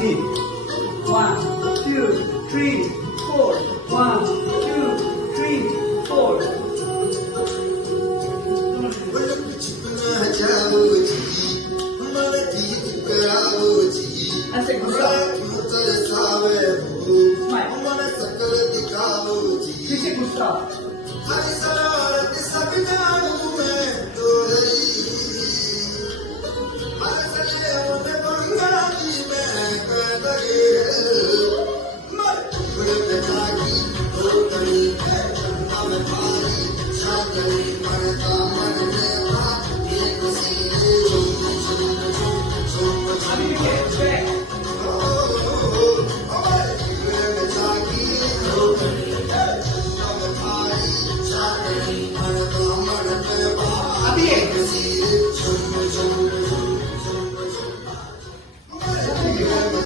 beat. 1, 2, 3, 4. 1, 2, 3, 4. ऐसे घुसा. Smile. पीछे घुसा.